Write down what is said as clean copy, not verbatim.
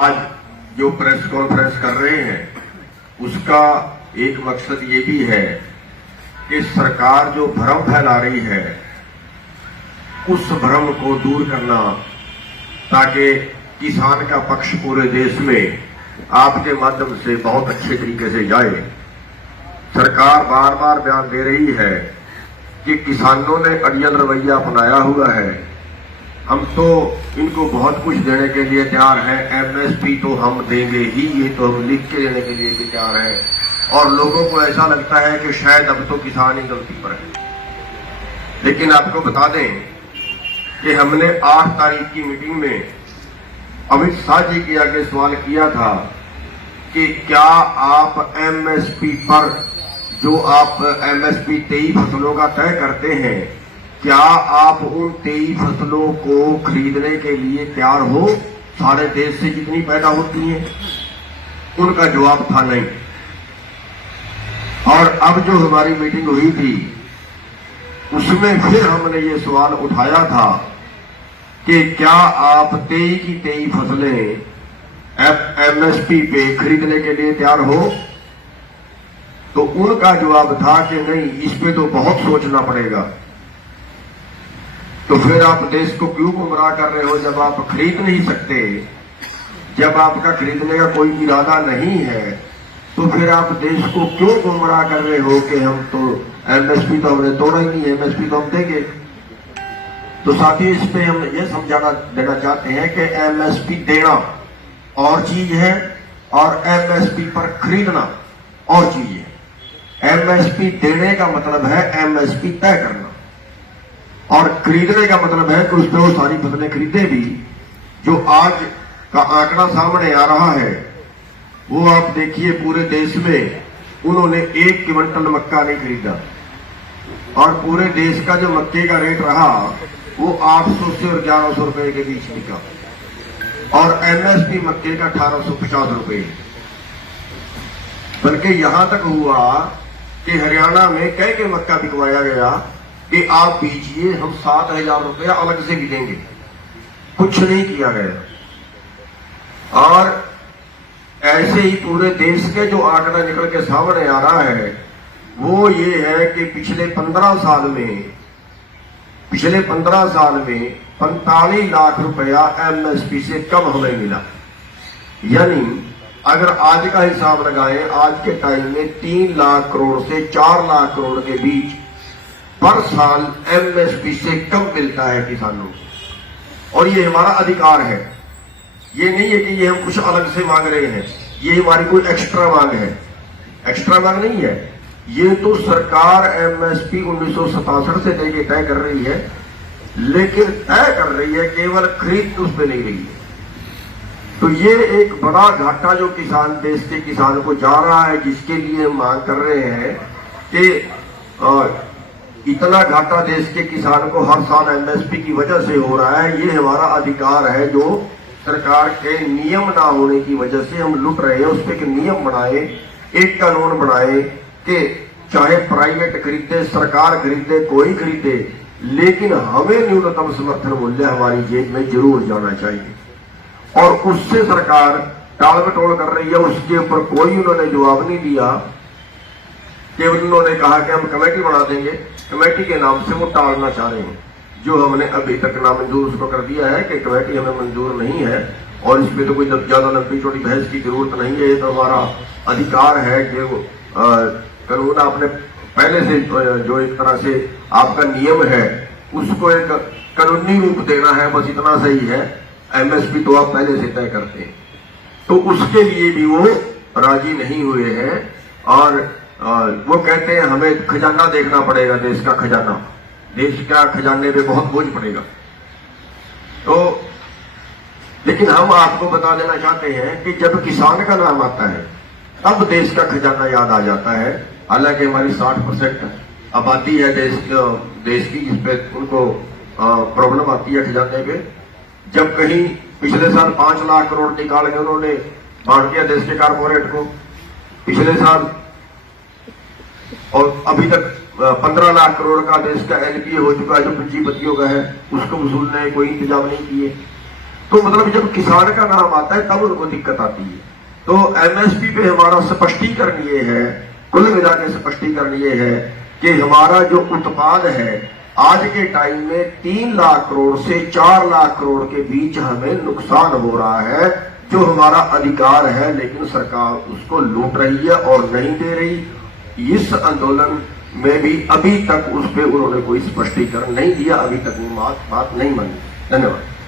आज जो press conference कर रहे हैं उसका एक मकसद ये भी है कि सरकार जो भ्रम फैला रही है उस भ्रम को दूर करना, ताकि किसान का पक्ष पूरे देश में आपके माध्यम से बहुत अच्छे तरीके से जाए। सरकार बार बार बयान दे रही है कि किसानों ने अड़ियल रवैया अपनाया हुआ है, हम तो इनको बहुत कुछ देने के लिए तैयार हैं, एमएसपी तो हम देंगे ही, ये तो हम लिख के देने के लिए भी तैयार हैं। और लोगों को ऐसा लगता है कि शायद अब तो किसान ही गलती पर है। लेकिन आपको बता दें कि हमने 8 तारीख की मीटिंग में अमित शाह जी के आगे सवाल किया था कि क्या आप एमएसपी पर, जो आप एमएसपी 23 फसलों का तय करते हैं, क्या आप उन 23 फसलों को खरीदने के लिए तैयार हो सारे देश से जितनी पैदा होती हैं? उनका जवाब था नहीं। और अब जो हमारी मीटिंग हुई थी उसमें फिर हमने ये सवाल उठाया था कि क्या आप 23 की 23 फसलें एमएसपी पे खरीदने के लिए तैयार हो? तो उनका जवाब था कि नहीं, इस पे तो बहुत सोचना पड़ेगा। तो फिर आप देश को क्यों गुमराह कर रहे हो जब आप खरीद नहीं सकते? जब आपका खरीदने का कोई इरादा नहीं है तो फिर आप देश को क्यों गुमराह कर रहे हो कि हम तो एमएसपी तो हमने तोड़ा ही नहीं, एमएसपी तो हम देंगे। तो साथ ही इस पे हम ये समझाना देना चाहते हैं कि एमएसपी देना और चीज है और एमएसपी पर खरीदना और चीज है। एमएसपी देने का मतलब है एमएसपी तय करना, और खरीदने का मतलब है कि उस पर वो सारी फसलें खरीदे भी। जो आज का आंकड़ा सामने आ रहा है वो आप देखिए, पूरे देश में उन्होंने 1 क्विंटल मक्का नहीं खरीदा, और पूरे देश का जो मक्के का रेट रहा वो 800 से और 1100 रुपए के बीच बिका, और एमएसपी मक्के का 1850 रुपए। बल्कि यहां तक हुआ कि हरियाणा में कह के मक्का बिकवाया गया कि आप बीजिए, हम 7000 रुपया अलग से भी देंगे। कुछ नहीं किया गया। और ऐसे ही पूरे देश के जो आंकड़ा निकल के सामने आ रहा है वो ये है कि पिछले 15 साल में 45 लाख रुपया एमएसपी से कम हमें मिला। यानी अगर आज का हिसाब लगाएं, आज के टाइम में 3 लाख करोड़ से 4 लाख करोड़ के बीच पर साल एमएसपी से कम मिलता है किसानों को। और ये हमारा अधिकार है, ये नहीं है कि ये हम कुछ अलग से मांग रहे हैं, ये हमारी कोई एक्स्ट्रा मांग है। एक्स्ट्रा मांग नहीं है, ये तो सरकार एमएसपी 1967 से लेके तय कर रही है, लेकिन तय कर रही है, केवल खरीद उस पर नहीं रही है। तो ये एक बड़ा घाटा जो किसान, देश के किसान को जा रहा है, जिसके लिए हम मांग कर रहे हैं कि इतना घाटा देश के किसान को हर साल एमएसपी की वजह से हो रहा है। ये हमारा अधिकार है जो सरकार के नियम ना होने की वजह से हम लुट रहे हैं। उस पर एक नियम बनाए, एक कानून बनाए कि चाहे प्राइवेट खरीदे, सरकार खरीदे, कोई खरीदे, लेकिन हमें न्यूनतम समर्थन मूल्य हमारी जेब में जरूर जाना चाहिए। और उससे सरकार टाल मटोल कर रही है, उसके ऊपर कोई उन्होंने जवाब नहीं दिया। केवल उन्होंने कहा कि हम कमेटी बना देंगे, कमेटी के नाम से वो टालना चाह रहे हैं। जो हमने अभी तक नामंजूर उसको कर दिया है कि कमेटी हमें मंजूर नहीं है, और इसमें तो कोई ज्यादा लंबी चौड़ी बहस की जरूरत नहीं है। ये तो हमारा अधिकार है कि कानून आपने पहले से जो एक तरह से आपका नियम है उसको एक कानूनी रूप देना है, बस इतना सही है। एमएसपी तो आप पहले से तय करते हैं, तो उसके लिए भी वो राजी नहीं हुए हैं। और वो कहते हैं हमें खजाना देखना पड़ेगा, देश का खजाना, देश का खजाने पे बहुत बोझ पड़ेगा। तो लेकिन हम आपको बता देना चाहते हैं कि जब किसान का नाम आता है तब देश का खजाना याद आ जाता है। हालांकि हमारी 60% आबादी है देश की, जिसपे उनको प्रॉब्लम आती है खजाने पे। जब कहीं पिछले साल 5 लाख करोड़ निकाल के उन्होंने बांट दिया देश के कारपोरेट को पिछले साल, और अभी तक 15 लाख करोड़ का देश का एनपीए हो चुका है जो पूंजीपतियों का है, उसको वसूलने कोई इंतजाम नहीं किए। तो मतलब जब किसान का नाम आता है तब उनको दिक्कत आती है। तो एमएसपी पे हमारा स्पष्टीकरण ये है, कुल मिला के स्पष्टीकरण ये है कि हमारा जो उत्पाद है आज के टाइम में 3 लाख करोड़ से 4 लाख करोड़ के बीच हमें नुकसान हो रहा है, जो हमारा अधिकार है, लेकिन सरकार उसको लूट रही है और नहीं दे रही। इस आंदोलन में भी अभी तक उस पर उन्होंने कोई स्पष्टीकरण नहीं दिया, अभी तक वो बात नहीं मानी। धन्यवाद।